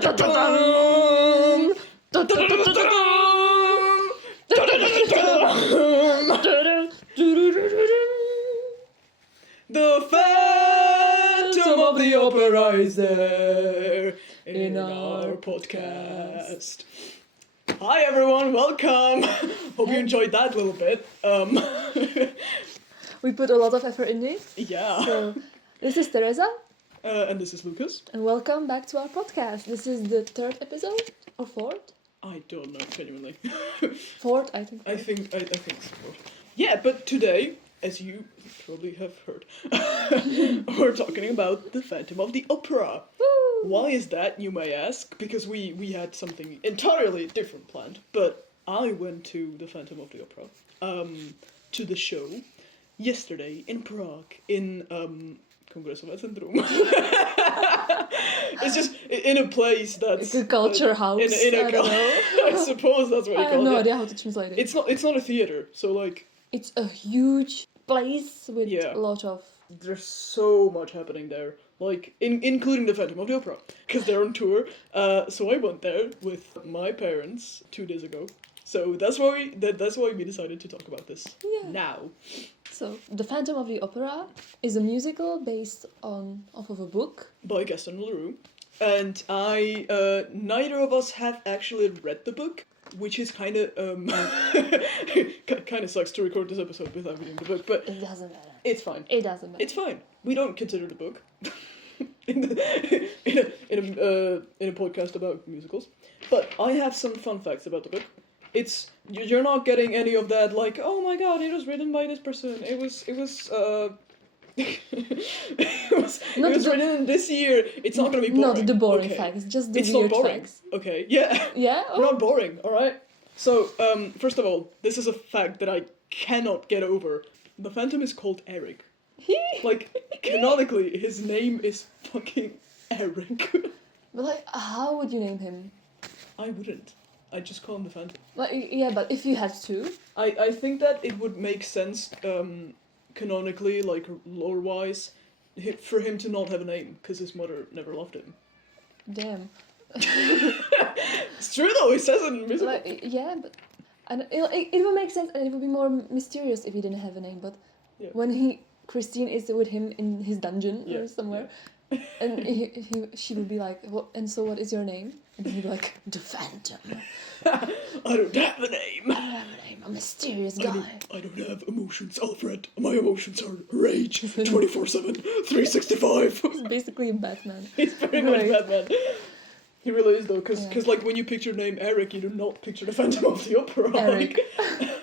The Phantom of the Opera is there in our podcast. Hi everyone, welcome. Hope you enjoyed that little bit. We put a lot of effort in it. Yeah. So, this is Tereza. And this is Lucas. And welcome back to our podcast. This is the third episode or fourth? I don't know, genuinely. Fourth, I think. I think it's fourth. Yeah, but today, as you probably have heard, we're talking about the Phantom of the Opera. Woo! Why is that, you may ask? Because we had something entirely different planned, but I went to the Phantom of the Opera, to the show, yesterday in Prague, in Kongresové centrum. It's just in a place that's... It's a culture house, I don't know. I suppose that's what you call it. I have no idea how to translate it. It's not a theater, so like... It's a huge place with a lot of... There's so much happening there, like, including the Phantom of the Opera, because they're on tour. So I went there with my parents 2 days ago. So that's why we decided to talk about this now. So, The Phantom of the Opera is a musical based off of a book by Gaston Leroux. And neither of us have actually read the book, which is kind of sucks to record this episode without reading the book, but it doesn't matter. It's fine. It doesn't matter. It's fine. We don't consider the book in a podcast about musicals. But I have some fun facts about the book. You're not getting any of that like, oh my god, it was written by this person. It was written in this year. It's not gonna be boring. Not the boring facts, just the weird facts. Okay, yeah. Yeah? We're not boring, alright? So, first of all, this is a fact that I cannot get over. The Phantom is called Eric. Like, canonically, his name is fucking Eric. But like, how would you name him? I wouldn't. I'd just call him the Phantom. Like, yeah, but if you had to... I think that it would make sense, canonically, like, lore-wise, for him to not have a name, because his mother never loved him. Damn. It's true though, he says it in music. Like, yeah, but... And it would make sense, and it would be more mysterious if he didn't have a name, but when Christine is with him in his dungeon or somewhere, and she would be like, and so what is your name? And he'd be like, the Phantom. I don't have a name. I don't have a name, I'm a mysterious guy. I don't have emotions, Alfred. My emotions are rage, 24/7, 365. He's basically Batman. He's very much Batman. He really is though, because like when you picture the name Eric, you do not picture the Phantom of the Opera. Eric.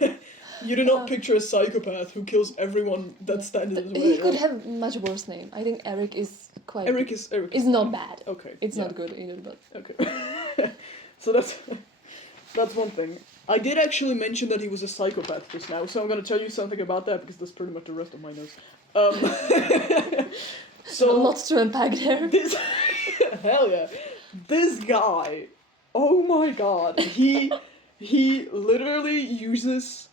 Like, you do not picture a psychopath who kills everyone that stands in his way. He could have much worse name. I think Eric is quite... Eric is not bad. Okay. It's not good either, but... Okay. So that's one thing. I did actually mention that he was a psychopath just now, so I'm gonna tell you something about that, because that's pretty much the rest of my notes. So... Lots to unpack there. Hell yeah. This guy, oh my god, he literally uses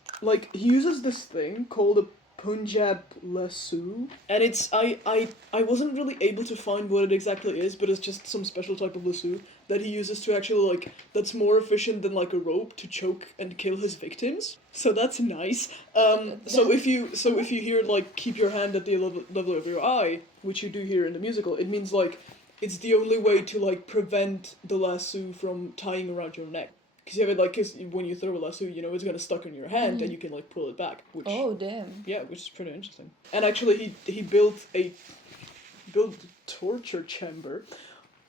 this thing called a Punjab lasso, and it's I wasn't really able to find what it exactly is, but it's just some special type of lasso that he uses to actually like, that's more efficient than like a rope to choke and kill his victims. So that's nice. So if you hear like keep your hand at the level of your eye, which you do here in the musical, it means like it's the only way to like prevent the lasso from tying around your neck. Because you have it like, when you throw a lasso, you know, it's gonna stuck in your hand and you can like pull it back. Which, oh damn. Yeah, which is pretty interesting. And actually, he built a torture chamber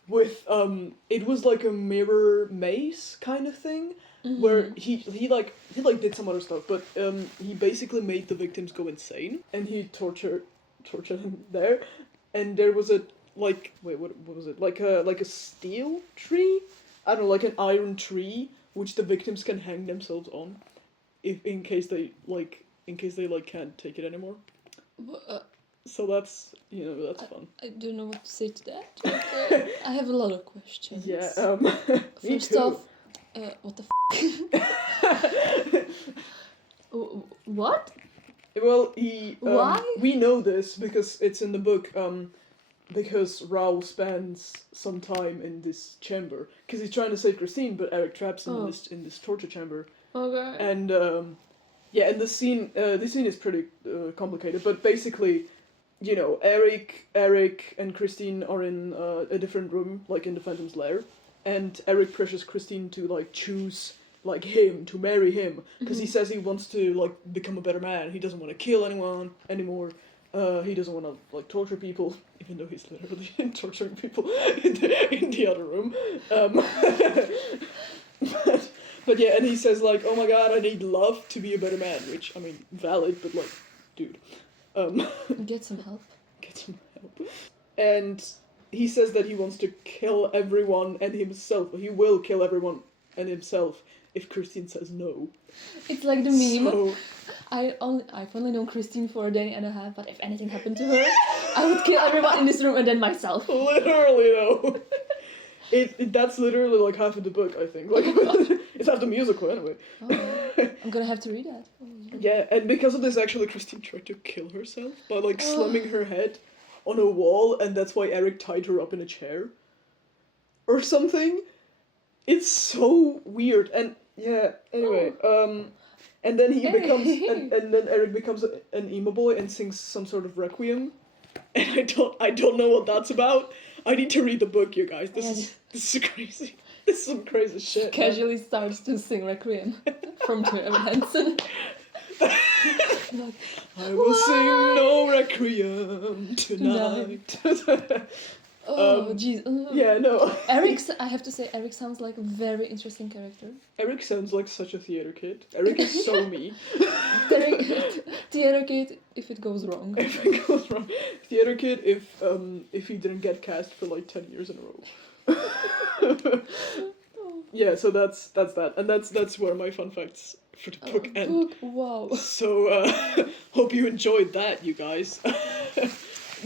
with it was like a mirror maze kind of thing, where he did some other stuff, but he basically made the victims go insane, and he tortured them there, and there was a like, wait, what was it, like a steel tree, I don't know, like an iron tree, which the victims can hang themselves on, in case they can't take it anymore. So that's fun. I don't know what to say to that. But, I have a lot of questions. Yeah. First off, what the What? Well, Why? We know this because it's in the book. because Raoul spends some time in this chamber because he's trying to save Christine, but Eric traps him in this torture chamber. Okay. And and this scene is pretty complicated, but basically, you know, Eric, and Christine are in a different room, like in the Phantom's lair, and Eric pressures Christine to like choose like him to marry him because he says he wants to like become a better man. He doesn't want to kill anyone anymore. He doesn't want to like torture people, even though he's literally torturing people in the other room. But yeah, and he says like, "Oh my God, I need love to be a better man," which I mean, valid, but like, dude, Get some help. get some help. And he says that he wants to kill everyone and himself. He will kill everyone and himself if Christine says no. It's like the meme. So, I've only known Christine for a day and a half, but if anything happened to her, I would kill everyone in this room and then myself. literally though. That's literally like half of the book, I think. Like it's half the musical anyway. Oh, I'm gonna have to read that. Yeah, and because of this, actually, Christine tried to kill herself by like slamming her head on a wall, and that's why Eric tied her up in a chair, or something. It's so weird, and yeah. Anyway, and then he becomes, and then Eric becomes an emo boy and sings some sort of requiem, and I don't know what that's about. I need to read the book, you guys. This is crazy. This is some crazy shit. Casually starts to sing Requiem from Evan Hansen. I will sing no requiem tonight. Oh, jeez. Yeah, no. I have to say, Eric sounds like a very interesting character. Eric sounds like such a theater kid. Eric is so me. Theater kid, if it goes wrong. If it goes wrong. Theater kid, if he didn't get cast for like 10 years in a row. Yeah, so that's that. And that's where my fun facts for the book end. Wow. So, hope you enjoyed that, you guys.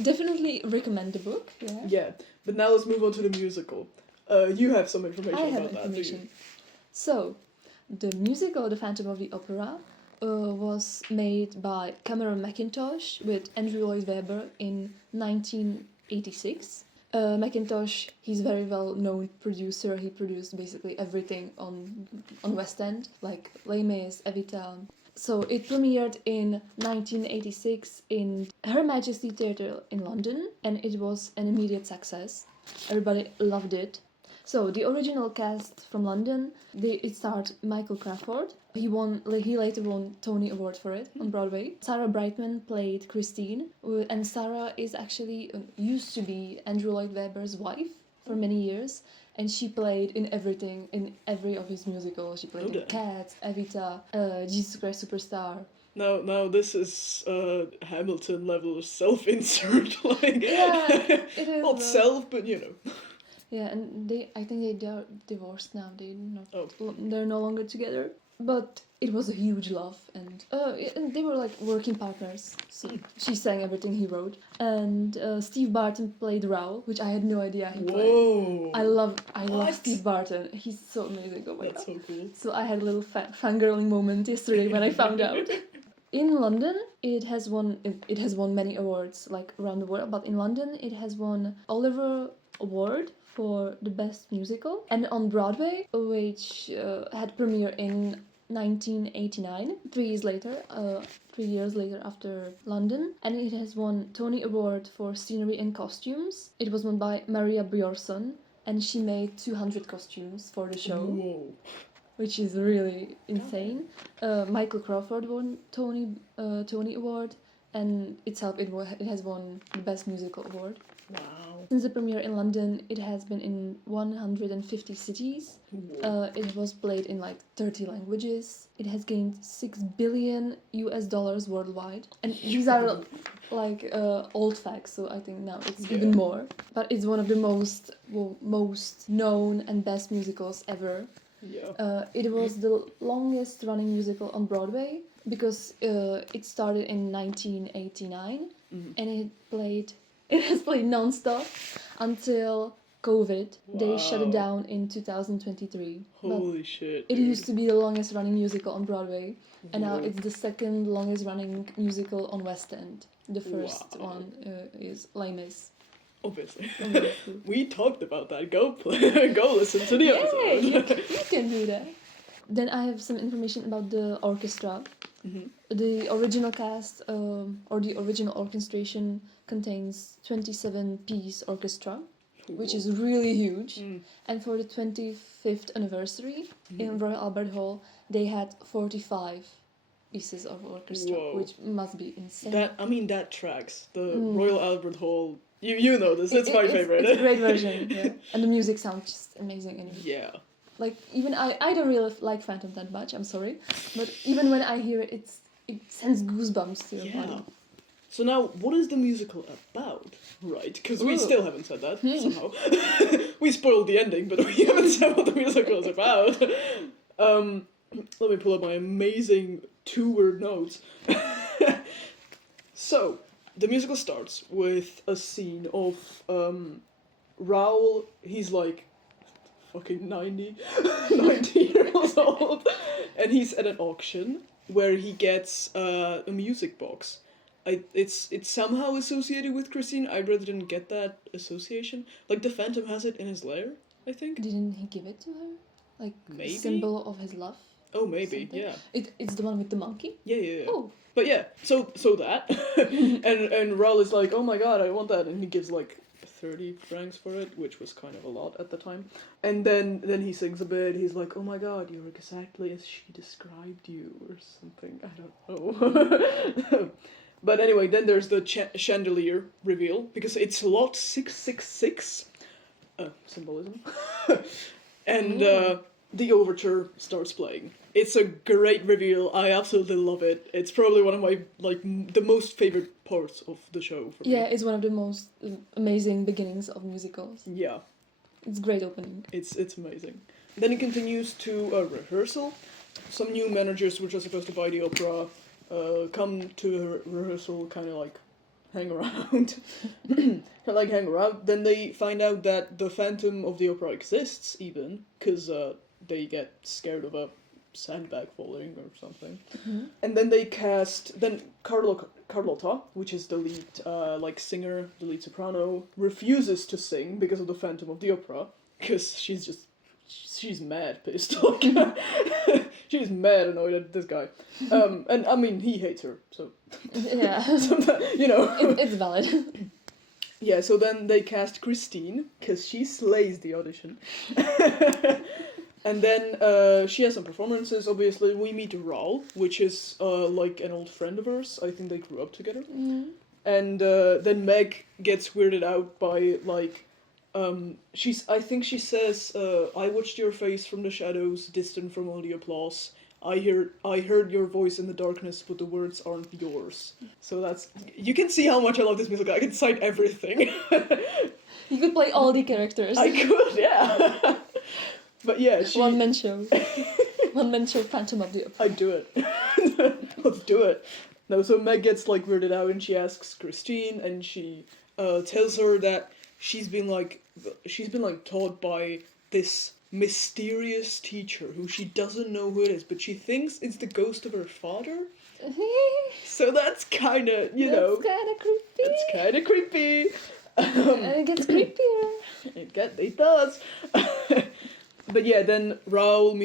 Definitely recommend the book. Yeah. Yeah, but now let's move on to the musical. You have some information about that, do you? So, the musical The Phantom of the Opera was made by Cameron Mackintosh with Andrew Lloyd Webber in 1986. Mackintosh, he's a very well-known producer. He produced basically everything on West End, like Les Mis, Evita. So it premiered in 1986 in Her Majesty Theatre in London, and it was an immediate success. Everybody loved it. So the original cast from London, it starred Michael Crawford. He later won Tony Award for it on Broadway. Sarah Brightman played Christine, and Sarah is actually used to be Andrew Lloyd Webber's wife for many years. And she played in everything, in every of his musicals. She played in Cats, Evita, Jesus Christ Superstar. Now this is Hamilton level of self-insert, like Yeah, it is. not self, but you know. Yeah, and I think they're divorced now. They're no longer together. But it was a huge love, and they were like working partners. She sang everything he wrote, and Steve Barton played Raoul, which I had no idea he played. Whoa! I love Steve Barton. He's so amazing. Oh my God. That's so cool. So I had a little fangirling moment yesterday when I found out. In London, it has won many awards like around the world, but in London it has won Oliver Award for the best musical, and on Broadway, which had premiere in 1989, 3 years later after London, and it has won Tony Award for scenery and costumes. It was won by Maria Bjorson, and she made 200 costumes for the show. Whoa. Which is really insane. Michael Crawford won Tony Award, and it has won the Best Musical Award. Wow. Since the premiere in London, it has been in 150 cities. It was played in like 30 languages. It has gained $6 billion worldwide. And these are like old facts, so I think now it's even more. But it's one of the most known and best musicals ever. Yeah. It was the longest running musical on Broadway because it started in 1989 and it has played non-stop until COVID. Wow. They shut it down in 2023. Holy shit. It used to be the longest running musical on Broadway, and now it's the second longest running musical on West End. The first one is Les Mis. Obviously. Obviously. We talked about that. Go listen to the Yay, episode. you can do that. Then I have some information about the orchestra. The original cast or the original orchestration contains 27-piece orchestra, which is really huge. And for the 25th anniversary in Royal Albert Hall, they had 45 pieces of orchestra, which must be insane. That tracks. The Royal Albert Hall. You know this. It's my favorite. It's a great version. Yeah. And the music sounds just amazing. And yeah. Like even I don't really like Phantom that much. I'm sorry, but even when I hear it, it sends goosebumps to your body. So now, what is the musical about? Right, because we still haven't said that, somehow. We spoiled the ending, but we haven't said what the musical is about. Let me pull up my amazing 2-word notes. So, the musical starts with a scene of Raoul. He's like fucking 90 years old, and he's at an auction where he gets a music box. It's somehow associated with Christine. I really didn't get that association. Like, the Phantom has it in his lair, I think. Didn't he give it to her? Like, maybe? A symbol of his love? Oh, maybe, something? yeah. It's the one with the monkey? Yeah. Oh. But yeah, so that. and Raoul is like, oh my god, I want that. And he gives like 30 francs for it, which was kind of a lot at the time. And then he sings a bit. He's like, oh my god, you're exactly as she described you, or something. I don't know. But anyway, then there's the chandelier reveal, because it's lot 666. Symbolism. And the overture starts playing. It's a great reveal. I absolutely love it. It's probably one of my, the most favorite parts of the show for me. Yeah, it's one of the most amazing beginnings of musicals. Yeah. It's great opening. It's amazing. Then it continues to a rehearsal. Some new managers, which are supposed to buy the opera, come to a rehearsal, kind of like hang around. Hang around. Then they find out that the Phantom of the Opera exists, even, because they get scared of a sandbag falling or something. And then they cast... Then Carlotta, which is the lead singer, the lead soprano, refuses to sing because of the Phantom of the Opera, because she's mad pissed. She's mad annoyed at this guy. And I mean, he hates her, so... Yeah. It's valid. Yeah, so then they cast Christine, because she slays the audition. And then she has some performances, obviously. We meet Raoul, which is an old friend of hers. I think they grew up together. And then Meg gets weirded out by, I think she says, I watched your face from the shadows, distant from all the applause. I heard your voice in the darkness, but the words aren't yours. So that's... You can see how much I love this musical. I can cite everything. You could play all the characters. I could, yeah. But yeah, One-man show. One-man show Phantom of the Opera. I'd do it. Let's do it. No, so Meg gets, weirded out, and she asks Christine, and she tells her that she's been taught by this mysterious teacher who she doesn't know who it is, but she thinks it's the ghost of her father. So that's kind of, That's kind of creepy. That's kind of creepy. And it gets creepier. It does. But yeah, then Raoul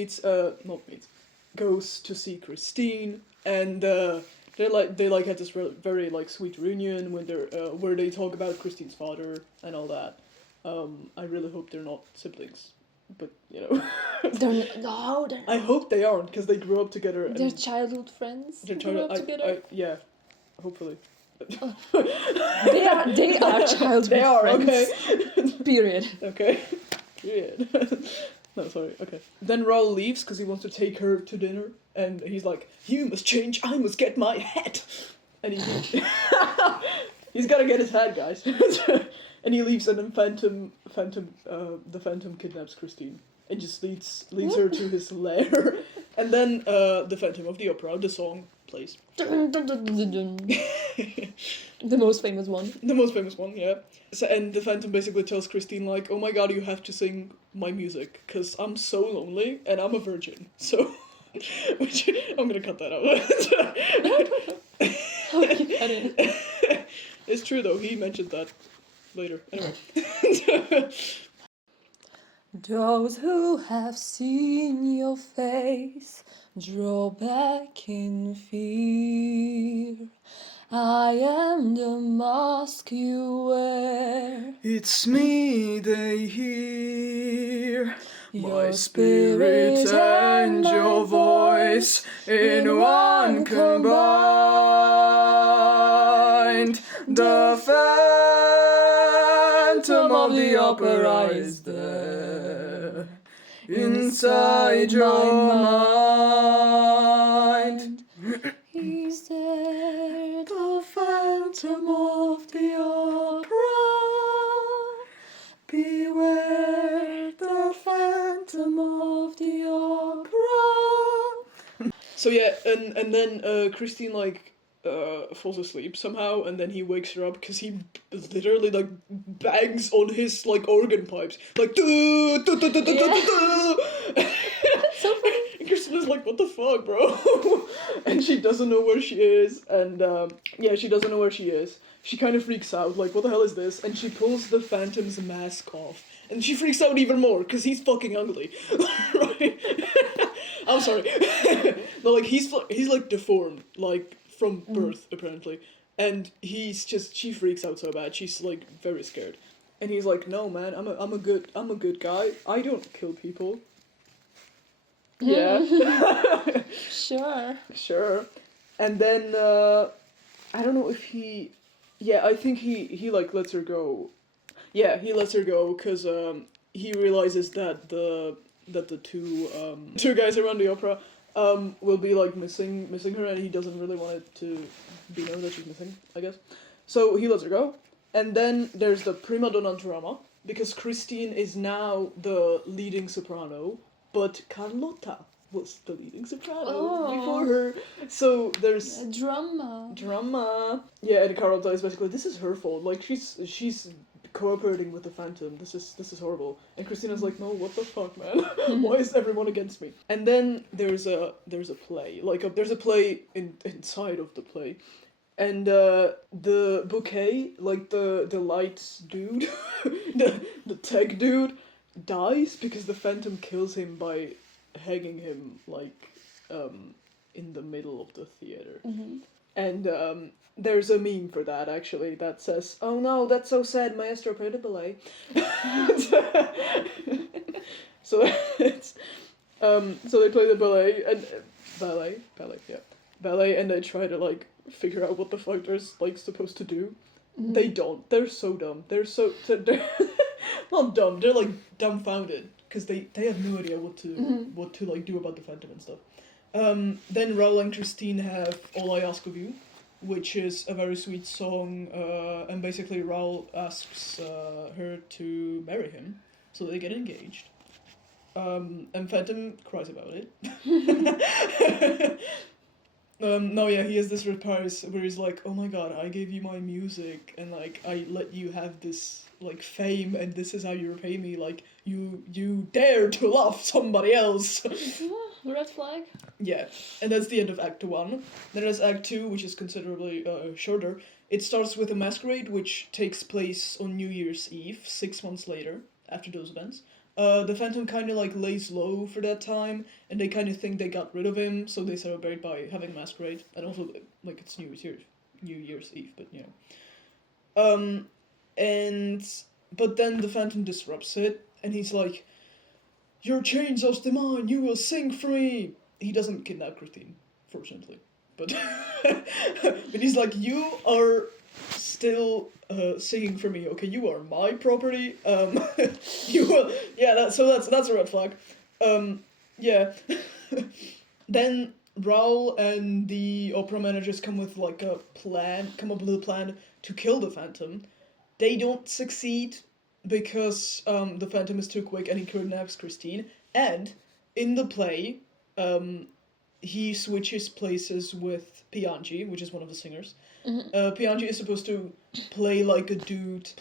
goes to see Christine, and they have this very sweet reunion when where they talk about Christine's father and all that. I really hope they're not siblings, but They're not. I hope they aren't, because they grew up together. They're childhood friends. They grew up together. Yeah, hopefully. They are childhood They are, friends. okay. Period. Okay. Period. No, sorry, okay. Then Raoul leaves because he wants to take her to dinner, and he's like, you must change, I must get my hat! And he's gotta get his hat, guys. And he leaves, and then the Phantom kidnaps Christine, and just leads her to his lair. And then the Phantom of the Opera, the song, plays. The most famous one. The most famous one, yeah. So, and the Phantom basically tells Christine, oh my god, you have to sing my music, because I'm so lonely, and I'm a virgin. So, which, I'm gonna cut that out. Okay, It's true, though, he mentioned that. later. Anyway. Those who have seen your face draw back in fear. I am the mask you wear. It's me they hear. Your spirit and your voice in one combined. The Phantom of the Opera is there inside your mind. He's there, the Phantom of the Opera. Beware the Phantom of the Opera. So yeah, and then Christine like falls asleep somehow, and then he wakes her up because he literally like bangs on his like organ pipes like do do do do do do do. So funny. And Christina's like, what the fuck, bro? And she doesn't know where she is, and yeah, she doesn't know where she is. She kind of freaks out, like, what the hell is this? And she pulls the Phantom's mask off, and she freaks out even more because he's fucking ugly. Right? I'm sorry. No, like he's like deformed, like from birth apparently, and she freaks out so bad. She's like very scared, and he's like, no man, I'm a good guy. I don't kill people. Yeah. Sure. And then I don't know if he, yeah, I think he like lets her go. Yeah, he lets her go because he realizes that the two guys around the opera will be like missing her, and he doesn't really want it to be known that she's missing, I guess. So he lets her go, and then there's the prima donna drama because Christine is now the leading soprano, but Carlotta was the leading soprano before her. So there's drama. Yeah, and Carlotta is basically, this is her fault. Like she's cooperating with the Phantom. This is horrible. And Christina's like, no, what the fuck, man? Why is everyone against me? And then there's a play. There's a play inside of the play. And the bouquet, like the lights dude, the tech dude, dies because the Phantom kills him by hanging him like in the middle of the theater. Mm-hmm. And there's a meme for that actually that says, "Oh no, that's so sad, Maestro, play the ballet." So it's so they play the ballet and ballet, and they try to like figure out what the fuck they're like supposed to do. Mm-hmm. They don't. They're so dumb. They're not dumb. They're like dumbfounded because they have no idea what to like do about the Phantom and stuff. Then Raoul and Christine have All I Ask of You, which is a very sweet song, and basically Raoul asks her to marry him, so they get engaged. And Phantom cries about it. No, yeah, he has this reprise where he's like, oh my god, I gave you my music, and like, I let you have this, like, fame, and this is how you repay me, like, you dare to love somebody else. Red flag. Yeah, and that's the end of Act 1. Then there's Act 2, which is considerably shorter. It starts with a masquerade, which takes place on New Year's Eve, 6 months later, after those events. The Phantom kind of like lays low for that time, and they kind of think they got rid of him, so they celebrate by having a masquerade, and also like it's New Year's Eve, but you know. But then the Phantom disrupts it, and he's like, "Your chains are mine. You will sing for me." He doesn't kidnap Christine, fortunately, but but he's like, "You are still singing for me, okay? You are my property. You will, yeah. That's a red flag. Yeah. Then Raoul and the opera managers come up with a plan to kill the Phantom. They don't succeed because the Phantom is too quick and he kidnaps Christine. And in the play, he switches places with Piangi, which is one of the singers. Mm-hmm. Piangi is supposed to play a dude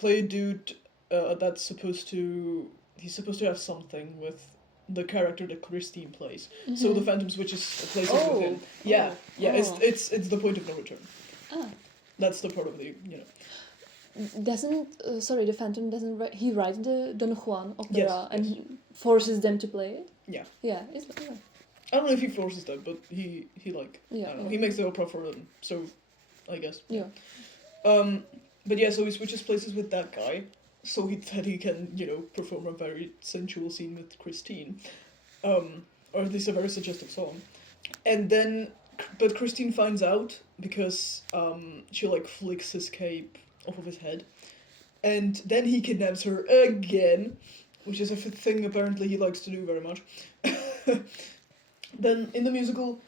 that's supposed to... He's supposed to have something with the character that Christine plays. Mm-hmm. So the Phantom switches places with him. Yeah, it's the point of no return. Oh. That's the part of the, the Phantom doesn't write, he writes the Don Juan opera Yes, and yes. he forces them to play it? Yeah. Yeah, it's like, I don't know if he forces them, but he like, yeah, I don't know, yeah. he makes the opera for them, so I guess. Yeah. But yeah, so he switches places with that guy, so that he can, perform a very sensual scene with Christine. Or at least a very suggestive song. And then, but Christine finds out because she like flicks his cape off of his head. And then he kidnaps her again, which is a thing apparently he likes to do very much. Then in the musical,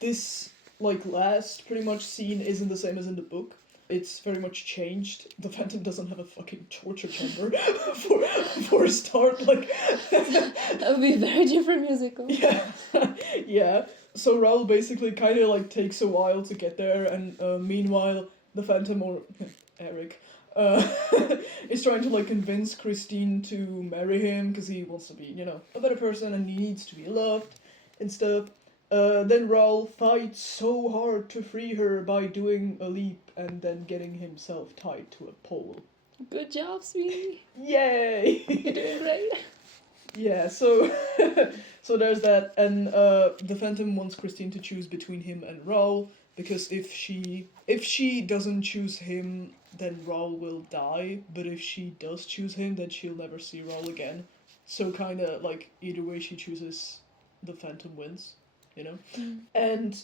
this like last pretty much scene isn't the same as in the book. It's very much changed. The Phantom doesn't have a fucking torture chamber for a start. Like That would be a very different musical. Yeah, yeah. So Raoul basically kind of like takes a while to get there, and meanwhile the Phantom or Eric is trying to like convince Christine to marry him because he wants to be, a better person and he needs to be loved and stuff. Then Raoul fights so hard to free her by doing a leap and then getting himself tied to a pole. Good job, sweetie. Yay! You're doing great. Yeah, so so there's that, and the Phantom wants Christine to choose between him and Raoul, because if she doesn't choose him, then Raoul will die, but if she does choose him, then she'll never see Raoul again. So kinda like either way she chooses, the Phantom wins,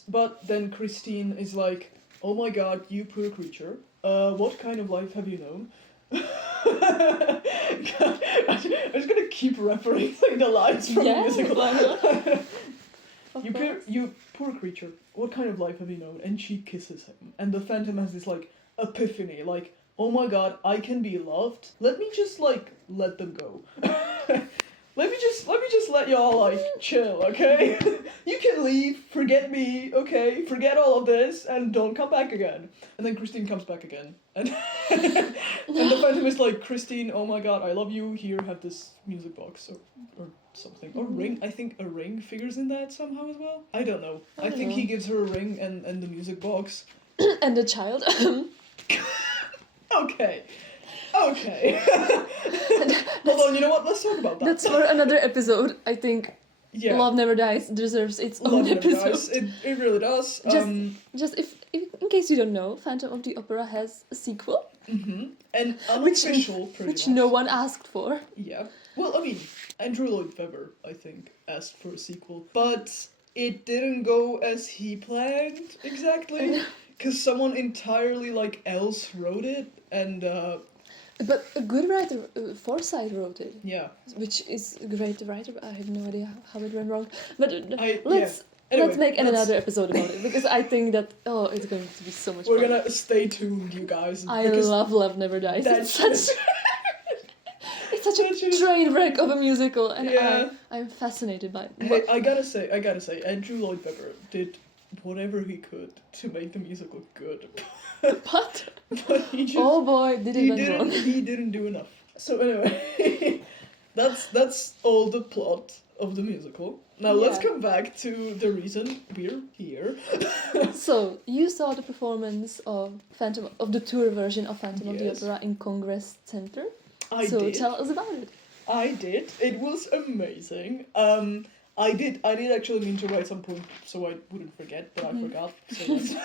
But then Christine is like, oh my god, you poor creature, what kind of life have you known? I'm just gonna keep referencing the lines from the musical. You poor creature, what kind of life have you known? And she kisses him, and the Phantom has this like epiphany, like, oh my god, I can be loved. Let me just like let them go. Let me just let y'all like chill, okay? You can leave, forget me, okay? Forget all of this and don't come back again. And then Christine comes back again. And the Phantom is like, Christine, oh my god, I love you, here, have this music box or something. Or ring, I think a ring figures in that somehow as well. I don't know. I think he gives her a ring and the music box. And the child. Okay. Hold on, you know what? Let's talk about that. That's for another episode, I think. Yeah. Love Never Dies deserves its own Love episode. Never Dies. It really does. Just if in case you don't know, Phantom of the Opera has a sequel. Mm-hmm. And unofficial, which no one asked for. Yeah. Well, I mean, Andrew Lloyd Webber, I think, asked for a sequel, but it didn't go as he planned exactly, because someone entirely else wrote it, and But a good writer, Forsyth wrote it. Yeah. Which is a great writer, but I have no idea how it went wrong. But Anyway, let's make another episode about it, because I think that, it's going to be so much fun. We're gonna stay tuned, you guys. I love Love Never Dies. It's such a train wreck of a musical, and I'm fascinated by it. Hey, I gotta say, Andrew Lloyd Webber did whatever he could to make the musical good. But he just, oh boy, wrong. He didn't do enough. So anyway, that's all the plot of the musical. Now let's come back to the reason we're here. So you saw the performance of the tour version of Phantom of the Opera in Congress Center. I did. Tell us about it. I did. It was amazing. I did actually mean to write some point so I wouldn't forget, but I forgot. So that's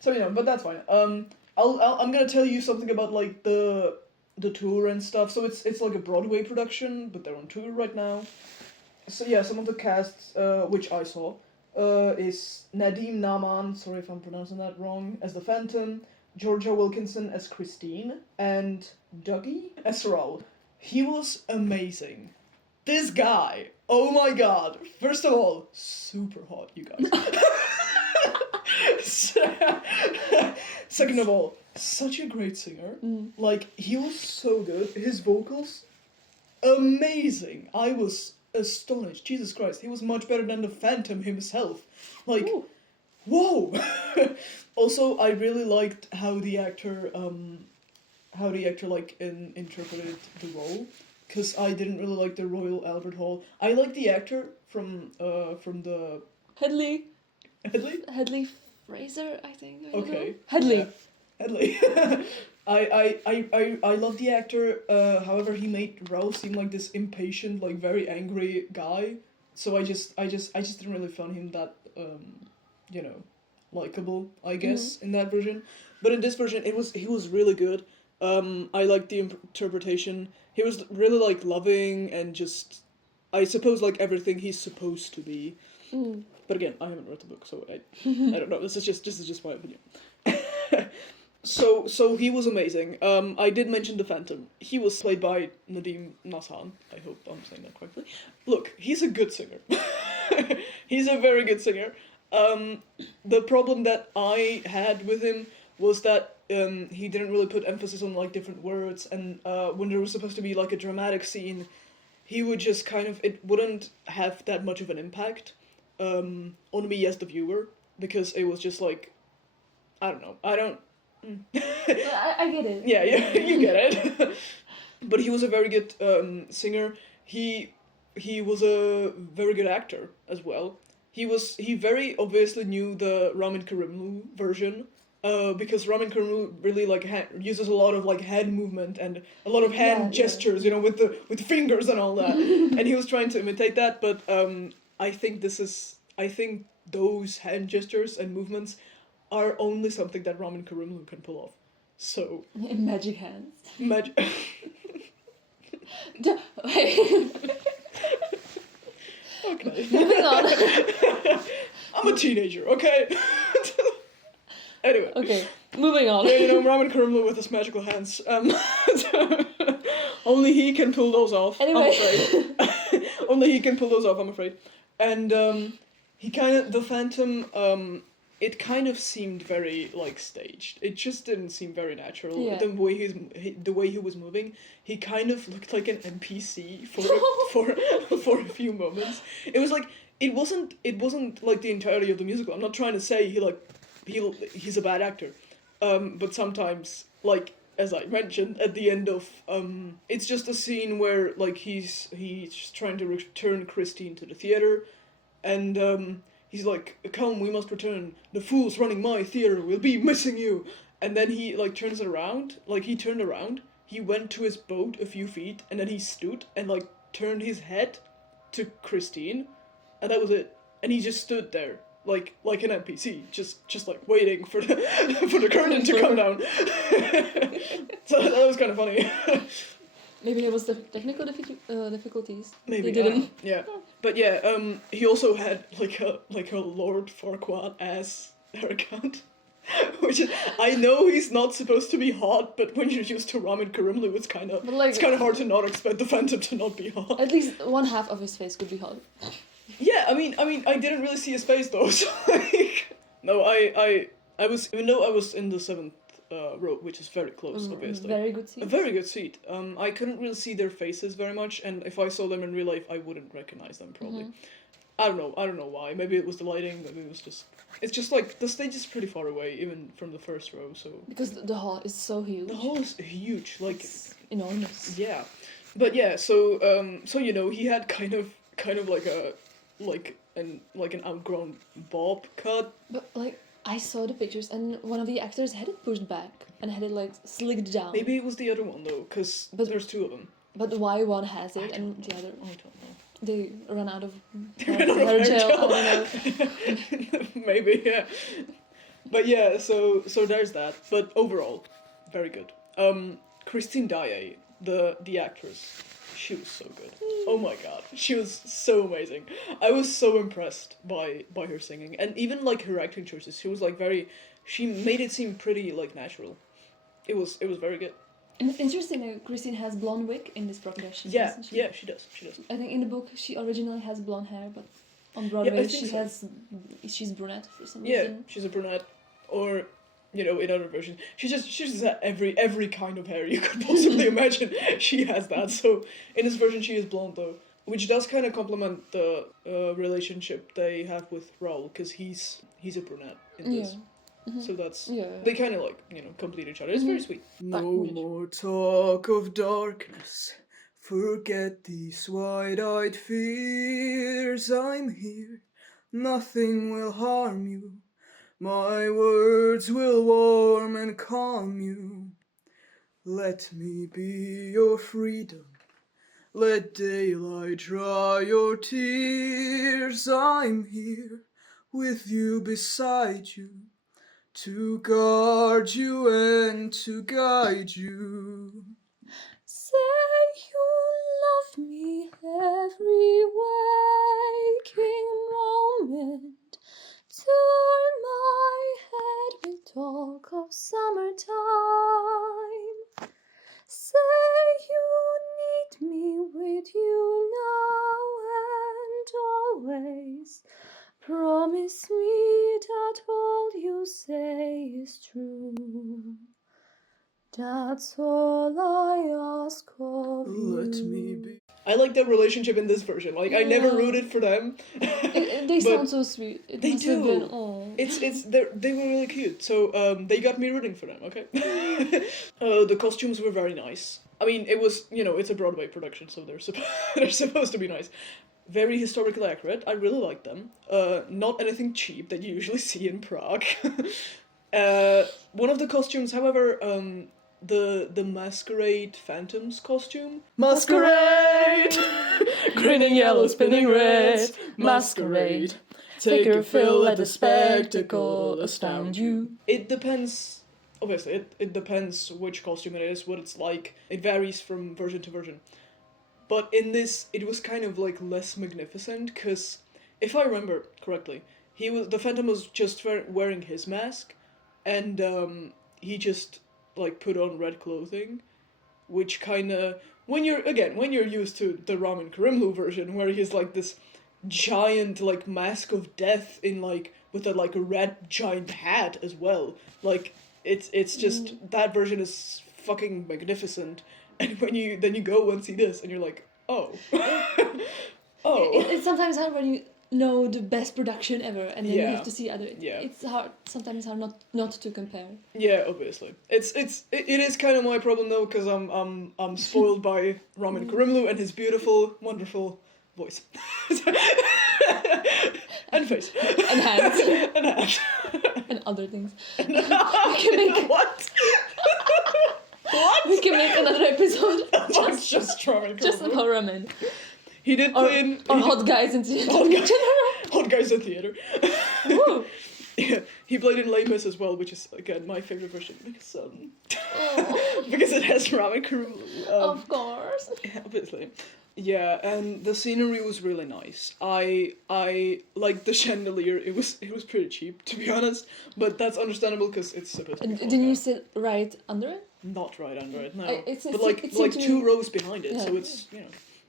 so but that's fine. I'm gonna tell you something about the tour and stuff. So it's like a Broadway production, but they're on tour right now. So yeah, some of the casts which I saw is Nadim Naman, sorry if I'm pronouncing that wrong, as the Phantom, Georgia Wilkinson as Christine, and Dougie as Raoul. He was amazing. This guy, oh my god! First of all, super hot, you guys. Second of all, such a great singer. He was so good. His vocals, amazing. I was astonished. Jesus Christ, he was much better than the Phantom himself. Ooh. Whoa! Also, I really liked how the actor interpreted the role, because I didn't really like the Royal Albert Hall. I like the actor from the Hedley Fraser, I think. Okay. Hedley. Yeah. Hedley. I love the actor. However, he made Raul seem like this impatient, like very angry guy. So I just didn't really find him that you know, likable. I guess in that version, but in this version, he was really good. I liked the interpretation. He was really like loving and just, I suppose, like everything he's supposed to be. But again, I haven't read the book, so I don't know. This is just my opinion. So he was amazing. I did mention the Phantom. He was played by Nadim Nassan. I hope I'm saying that correctly. Look, he's a good singer. He's a very good singer. The problem that I had with him was that he didn't really put emphasis on like different words, and when there was supposed to be like a dramatic scene, he would just kind of, it wouldn't have that much of an impact on me as the viewer, because it was just like, I don't know, I don't. I get it. Yeah, you get it. But he was a very good singer. He was a very good actor as well. He very obviously knew the Ramin Karimlu version, because Ramin Karimlu really like uses a lot of like hand movement and a lot of hand gestures, you know, with the fingers and all that. And he was trying to imitate that, but I think those hand gestures and movements are only something that Ramin Karimlu can pull off. So magic hands. Magic. Okay. Moving on. I'm a teenager, okay? Anyway. Okay, moving on. Yeah, you know, Ramin Karimlu with his magical hands. Only he can pull those off, Anyway. I'm afraid. Only he can pull those off, I'm afraid. And the Phantom, it kind of seemed very like staged. It just didn't seem very natural. Yeah. The way he was moving, he kind of looked like an NPC for a few moments. It was like it wasn't like the entirety of the musical. I'm not trying to say he's a bad actor, but sometimes, like as I mentioned at the end of it's just a scene where like he's trying to return Christine to the theater, and he's like, "Come, we must return. The fools running my theater will be missing you." And then he like turns around, like he turned around, he went to his boat a few feet, and then he stood and like turned his head to Christine, and that was it. And he just stood there, like an NPC, just like waiting for the for the curtain to come down. So that was kind of funny. Maybe it was the technical difficulties. Maybe They didn't. Yeah, but yeah, he also had like a Lord Farquaad ass haircut, which is, I know he's not supposed to be hot, but when you're used to Ramin Karimlu, it's kind of hard to not expect the Phantom to not be hot. At least one half of his face could be hot. Yeah, I mean, I didn't really see his face though. So like, no, I was, even though I was in the seventh row, which is very close, obviously. Very good seat. A very good seat. I couldn't really see their faces very much, and if I saw them in real life, I wouldn't recognize them probably. I don't know why. Maybe it was the lighting. Maybe it was just. It's just like the stage is pretty far away, even from the first row. So. Because the hall is so huge. The hall is huge, like. It's enormous. Yeah, but yeah. So you know, he had kind of an outgrown bob cut. But like, I saw the pictures, and one of the actors had it pushed back and had it like slicked down. Maybe it was the other one though, because there's two of them. But why one has it and the other? I don't know. They run out of hair gel. gel. I don't know. Maybe, yeah. But yeah, so there's that. But overall, very good. Christine Daae, the actress, she was so good. Oh my god, she was so amazing. I was so impressed by her singing, and even like her acting choices. She was like she made it seem pretty like natural. It was very good. And it's interesting, Christine has blonde wig in this production. Yeah, doesn't she? yeah, she does. I think in the book she originally has blonde hair, but on Broadway she's brunette for some reason. Yeah, she's a brunette, or you know, in other versions, she just has every kind of hair you could possibly imagine. She has that. So in this version, she is blonde though, which does kind of complement the relationship they have with Raul, because he's a brunette in this. So that's they kind of like, you know, complete each other. It's very sweet. No more talk of darkness. Forget these wide-eyed fears. I'm here. Nothing will harm you. My words will warm and calm you. Let me be your freedom. Let daylight dry your tears. I'm here with you beside you to guard you and to guide you. Say you love me every waking moment. Turn my head with talk of summertime. Say you need me with you now and always. Promise me that all you say is true. That's all I ask of you. Let me be. I like their relationship in this version. Like, I never rooted for them. They sound so sweet. They must have been, do. They were really cute. So they got me rooting for them. Okay. The costumes were very nice. I mean, it was, it's a Broadway production, so they're supposed to be nice. Very historically accurate. I really like them. Not anything cheap that you usually see in Prague. One of the costumes, however, the Masquerade Phantom's costume. Masquerade! Grinning yellow, spinning red. Masquerade. Take your fill, let the spectacle astound you. It depends, obviously, it depends which costume it is, what it's like. It varies from version to version. But in this, it was kind of like less magnificent, because if I remember correctly, the Phantom was just wearing his mask, and he just like put on red clothing, which kind of when you're used to the Ramin Karimlu version where he's like this giant like mask of death in like with a like a red giant hat as well, like it's just that version is fucking magnificent, and when you go and see this and you're like, oh. It's sometimes hard when you know the best production ever and then you have to see other. It's sometimes hard not to compare. Yeah, obviously. It is kind of my problem though, because I'm spoiled by Ramin Karimlu and his beautiful, wonderful voice. And face. And hands. And hands. And other things. What? What? We can make another episode just Ramin Karimlu. Just about Ramin. He did play in... Or hot guys in theater. Hot guys in theater. Ooh. Yeah, he played in Les Mis as well, which is, again, my favorite version, because, because it has Ramin Karimlu. Of course. Yeah, obviously. Yeah, and the scenery was really nice. I liked the chandelier. It was pretty cheap, to be honest, but that's understandable because it's supposed to be. Didn't you sit right under it? Not right under it, no. But like 2 rows behind it, so it's,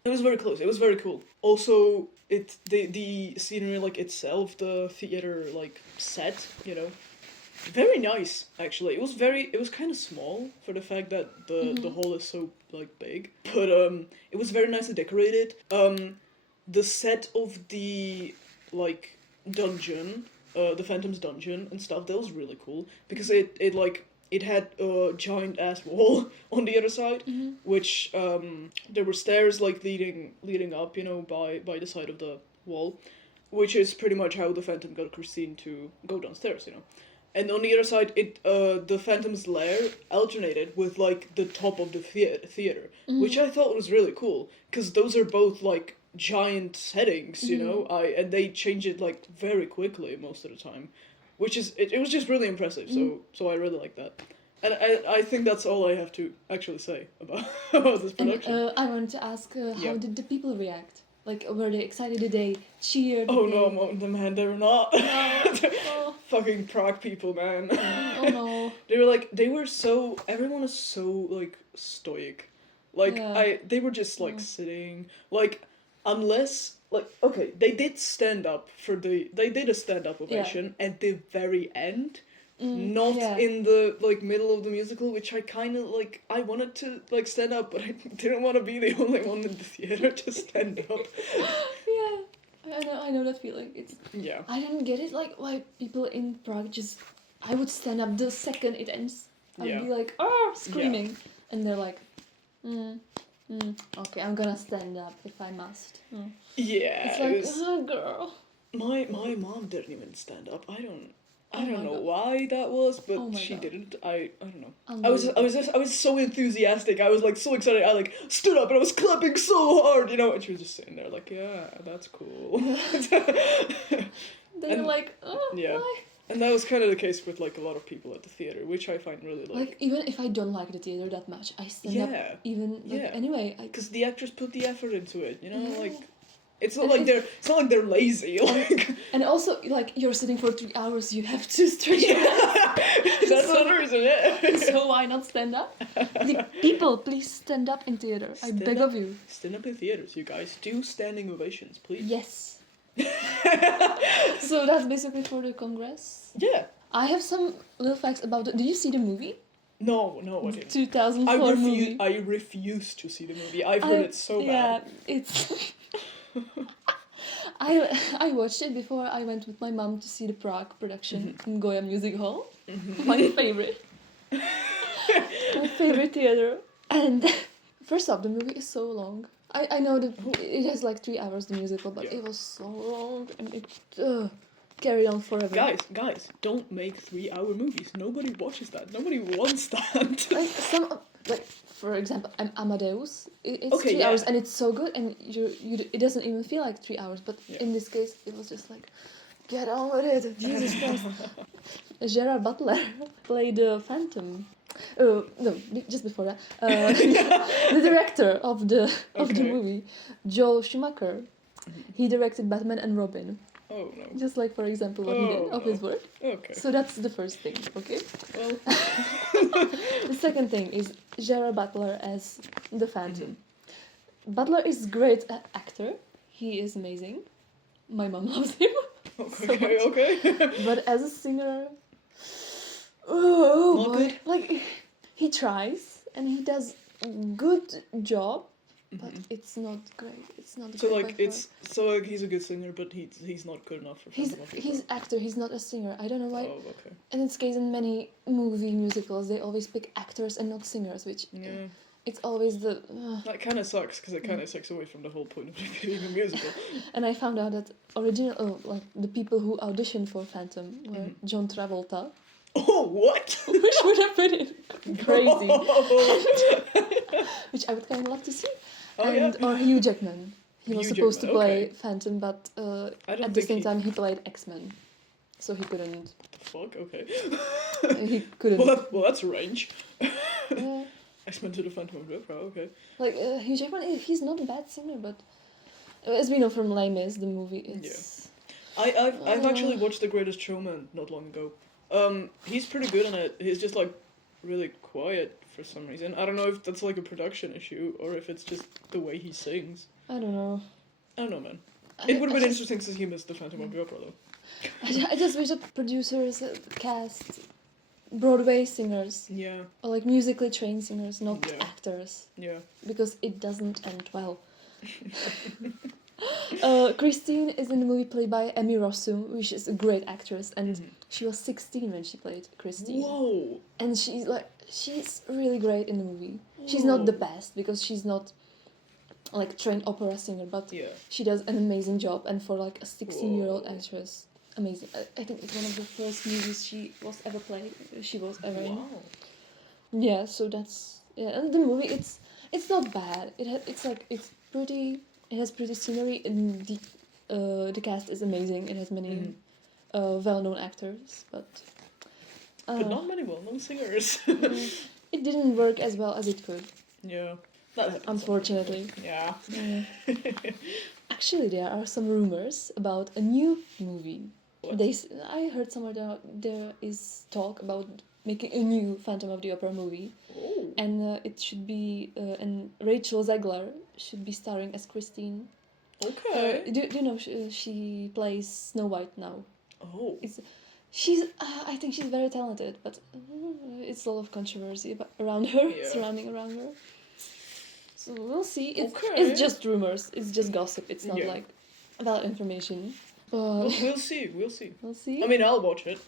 It was very close. It was very cool. Also, the scenery like itself, the theater like set, very nice actually. It was kind of small for the fact that the hall is so like big, but it was very nicely decorated. The set of the like dungeon, the Phantom's dungeon and stuff, that was really cool because it had a giant ass wall on the other side, which there were stairs like leading up, by the side of the wall, which is pretty much how the Phantom got Christine to go downstairs, And on the other side, the Phantom's lair alternated with like the top of the theater, which I thought was really cool because those are both like giant settings, and they change it like very quickly most of the time. Which is, it was just really impressive, so I really like that. And I think that's all I have to actually say about this production. And, I wanted to ask, how did the people react? Like, were they excited? Did they cheer? Man, they were not. Oh. Fucking Prague people, man. Oh no. They were so, everyone is so, like, stoic. Like, they were just, like, sitting, like, unless... Like, okay, they did stand up they did a stand-up ovation at the very end, not in the, like, middle of the musical, which I kind of, like, I wanted to, like, stand up, but I didn't want to be the only one in the theater to stand up. I know that feeling. I didn't get it, like, why people in Prague I would stand up the second it ends. I'd be like, screaming. Yeah. And they're like, okay, I'm gonna stand up if I must. Yeah. It's like, girl. My mom didn't even stand up. I don't I don't know why that was, but Oh my she God. didn't. I don't know. I Unbelievable. was so enthusiastic. I was like so excited. I like stood up and I was clapping so hard, you know. And she was just sitting there like, yeah, that's cool. They're And- like, oh, yeah. why? And that was kind of the case with like a lot of people at the theater, which I find really Like even if I don't like the theater that much, I stand up. yeah, Even like yeah. anyway, because the actors put the effort into it, you know, Yeah. like. It's not And like they're lazy. Like and also like you're sitting for 3 hours, you have to stretch your hands. that's the reason, yeah. So why not stand up? People, please stand up in theater. I Stand beg up. of you. Stand up in theaters, you guys. Do standing ovations, please. Yes. So that's basically for the Congress. Yeah. I have some little facts about it. Did you see the movie? No, I didn't. 2004 movie. I refuse to see the movie. I've heard it's so bad. Yeah, it's. I watched it before I went with my mom to see the Prague production in Goya Music Hall. My favorite. My favorite theater. And first off, the movie is so long. I know that it has like 3 hours, the musical, but it was so long and it carried on forever. Guys, don't make 3-hour movies. Nobody watches that. Nobody wants that. Like for example, Amadeus. It's Okay, 3 yeah. hours and it's so good, and it doesn't even feel like 3 hours. But in this case, it was just like, get on with it, Jesus Christ. Gerard Butler played the Phantom. No, just before that, the director of the movie, Joel Schumacher, he directed Batman and Robin. Oh no. Just like, for example, what he did of his work. Okay. So that's the first thing, okay? Well. The second thing is Gerard Butler as the Phantom. Butler is a great actor. He is amazing. My mom loves him. Okay. But as a singer, oh Not boy. good? Like, he tries and he does a good job, but it's not great. It's not So great like by far. he's a good singer, but he's not good enough for He's Phantom of the Opera. actor. He's not a singer. I don't know why. Oh, okay. And it's case in many musicals, they always pick actors and not singers, which Yeah. it's always the. That kind of sucks because it kind of takes away from the whole point of it being a musical. And I found out that like the people who auditioned for Phantom were John Travolta, Oh, what? which would have been crazy, which I would kind of love to see. Or Hugh Jackman. He was Hugh supposed Jackman, to play okay. Phantom, but I don't at the think same time he played X-Men, so he couldn't. Fuck, okay. He couldn't. Well, that's a range. Yeah. X-Men to the Phantom of the Opera, okay. Like Hugh Jackman, he's not a bad singer, but as we know from Les Mis, the movie, it's. I've actually watched The Greatest Showman not long ago. He's pretty good in it. He's just like really quiet for some reason. I don't know if that's like a production issue or if it's just the way he sings. I don't know. I don't know, man. It would have been interesting to see him as the Phantom of the Opera, though. I just wish that producers cast Broadway singers. Yeah. Or like musically trained singers, not actors. Yeah. Because it doesn't end well. Christine is in the movie played by Emmy Rossum, which is a great actress, and she was 16 when she played Christine. Whoa! And she's really great in the movie. She's not the best because she's not like trained opera singer, but she does an amazing job. And for like a 16-year-old actress, amazing. I think it's one of the first movies she was ever in. Yeah, so that's and the movie it's not bad. It's pretty. It has pretty scenery, and the cast is amazing. It has many well-known actors, but not many well-known singers. It didn't work as well as it could. Yeah, that happens. Unfortunately. Yeah. Actually, there are some rumors about a new movie. What? I heard somewhere there is talk about making a new Phantom of the Opera movie. Oh. And it should be, and Rachel Zegler should be starring as Christine. Okay. Do you know she plays Snow White now? Oh. I think she's very talented, but it's a lot of controversy surrounding around her. So we'll see. It's just rumors. It's just gossip. It's not like valid information. But We'll see. We'll see. I mean, I'll watch it.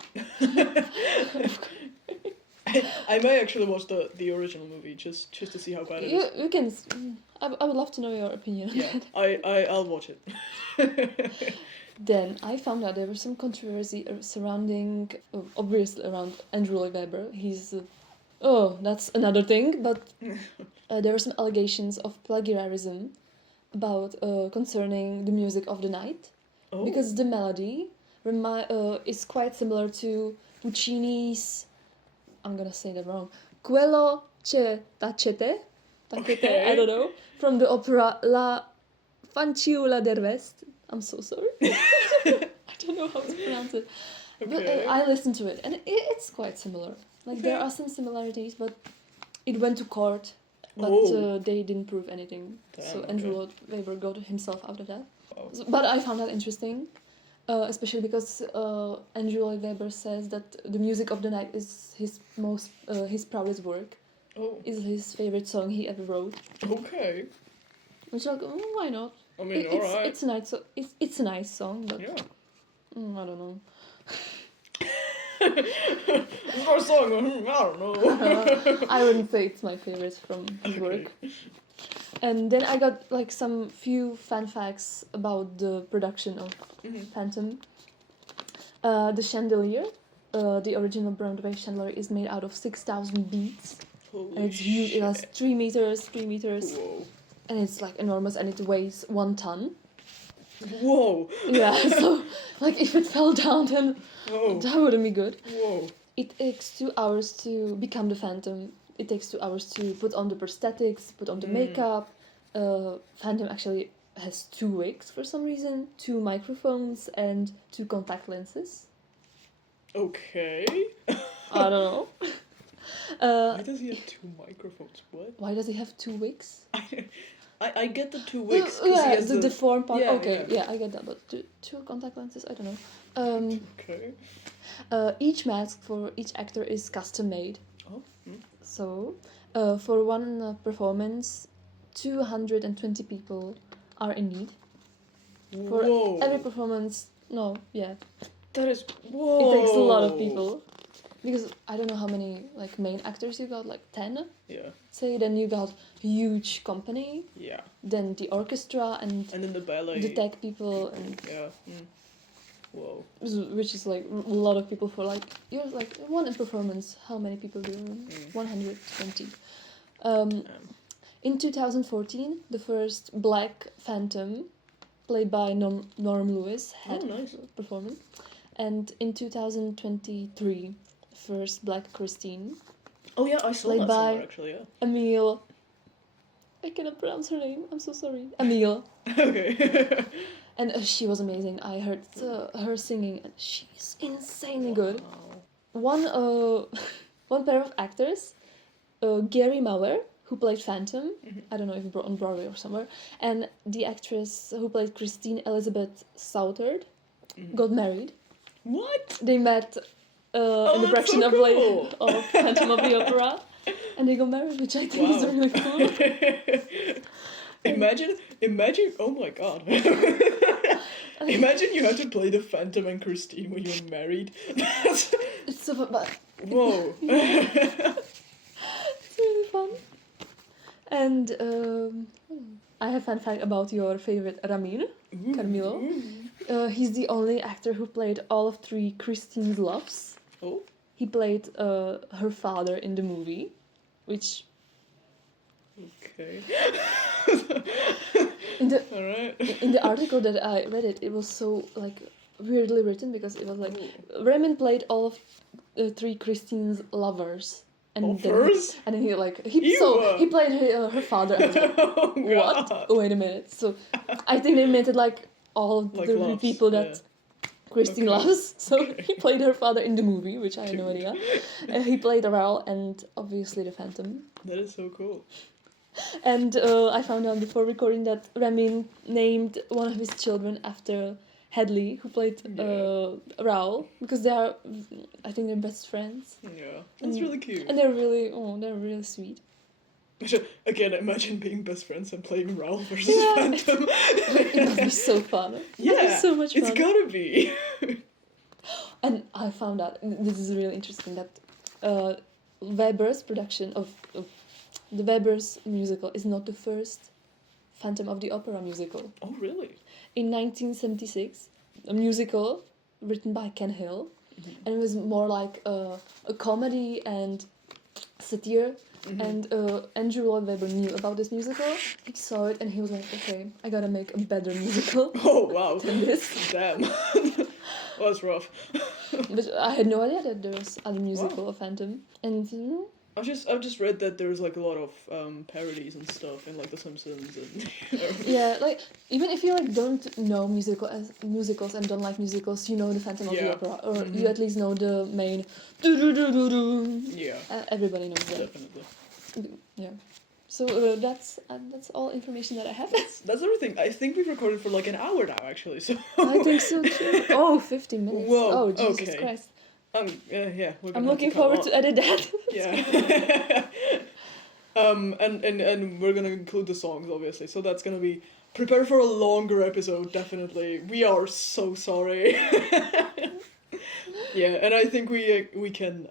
I may actually watch the original movie just to see how bad it is. You can. I would love to know your opinion on that. I'll watch it. Then I found out there was some controversy surrounding, obviously around Andrew Lloyd Webber. He's, that's another thing, but there were some allegations of plagiarism about concerning the music of the night. Oh. Because the melody is quite similar to Puccini's, I'm gonna say that wrong, Quello che tacete, Okay. I don't know, from the opera La Fanciulla del West. I'm so sorry. I don't know how to pronounce it. Okay. But I listened to it, and it's quite similar. Like, there Okay. are some similarities, but it went to court, but they didn't prove anything. Damn, So okay. Andrew Lloyd Webber got himself out of that. Wow. But I found that interesting, especially because Andrew Lloyd Webber says that the music of the night is his proudest work. Oh. Is his favorite song he ever wrote. Okay. Which, like, why not? I mean, alright. It's a nice it's a nice song, but Yeah. I don't know. It's our song. I don't know. I wouldn't say it's my favorite from his work. And then I got like some few fun facts about the production of Phantom. The chandelier, the original Broadway chandelier, is made out of 6,000 beads. Holy And it's huge. It has 3 meters. Whoa. And it's like enormous, and it weighs 1 ton. Whoa. Yeah, so like if it fell down, then Whoa. that wouldn't be good. Whoa. It takes 2 hours to become the Phantom. It takes 2 hours to put on the prosthetics, put on the makeup. Phantom actually has 2 wigs for some reason, 2 microphones, and 2 contact lenses. Okay. I don't know. Why does he have 2 microphones? What? Why does he have 2 wigs? I get the 2 wigs. 'Cause Yeah, he has the deformed part. Yeah, okay, yeah. I get that, but 2 contact lenses, I don't know. Okay. Each mask for each actor is custom made. Oh. So, for one performance, 220 people are in need. For Whoa. every performance, That is. Whoa. it takes a lot of people. Because I don't know how many like main actors you got, like 10, Yeah. say. Then you got huge company. Yeah. Then the orchestra and And then the ballet. the tech people and Yeah. Whoa. which is like a lot of people for like one performance. How many people do? 120. In 2014, the first Black Phantom, played by Norm Lewis, had nice. performance, and in 2023, first Black Christine, Oh yeah, I saw Played that by- somewhere actually. Yeah. Emile. I cannot pronounce her name. I'm so sorry. Emile. Okay. And she was amazing. I heard her singing, and she's insanely good. Wow. One pair of actors, Gary Mauer, who played Phantom, I don't know if on Broadway or somewhere, and the actress who played Christine Elizabeth Southard, got married. What? They met in the that's production so of cool. of Phantom of the Opera, and they got married, which I think is Wow. really cool. Imagine, oh my god. Imagine you had to play the Phantom and Christine when you're married. That's, It's so fun, but whoa. it's really fun. And I have a fun fact about your favorite Ramin, Carmilo. He's the only actor who played all of 3 Christine's loves. Oh. He played her father in the movie, which Okay. Alright. in the article that I read it was so like weirdly written because it was like Ramin played all of 3 Christine's lovers. And Lovers? then he Ew. he played her father. And I was like, Oh what? god. Oh, wait a minute. So I think they meant it like all of Like the loves, people that yeah. Christine Okay. loves. So he played her father in the movie, which I had no idea. He played Raoul and obviously the Phantom. That is so cool. And I found out before recording that Ramin named one of his children after Hadley, who played Raoul, because they are, I think, they're best friends. Yeah. That's really cute. And they're really sweet. Again, imagine being best friends and playing Ralph versus Yeah. Phantom. It must be so fun. It must Yeah, be so much fun. it's gotta be. And I found out, this is really interesting, that Weber's production of the Weber's musical is not the first Phantom of the Opera musical. Oh, really? In 1976, a musical written by Ken Hill, and it was more like a comedy and satire. And Andrew Lloyd Webber knew about this musical. He saw it and he was like, okay, I gotta make a better musical. Oh wow! Than this. Damn, that's rough. But I had no idea that there was other musical of Phantom, and I've just read that there's like a lot of parodies and stuff in like The Simpsons and yeah, like even if you like don't know musicals and don't like musicals, you know the Phantom of the Opera, or you at least know the main. Yeah. Everybody knows that. Definitely. Yeah. So that's all information that I have. That's everything. I think we've recorded for like an hour now, actually. So. I think so too. Oh, 50 minutes. Whoa. Oh, Jesus okay. Christ. Yeah. I'm looking forward to edit that. Yeah. And we're gonna include the songs, obviously. So that's gonna be prepare for a longer episode. Definitely. We are so sorry. Yeah, and I think we can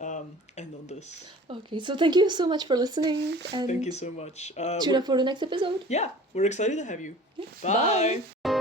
end on this. Okay, so thank you so much for listening. And thank you so much. tune up for the next episode. Yeah, we're excited to have you. Bye. Bye.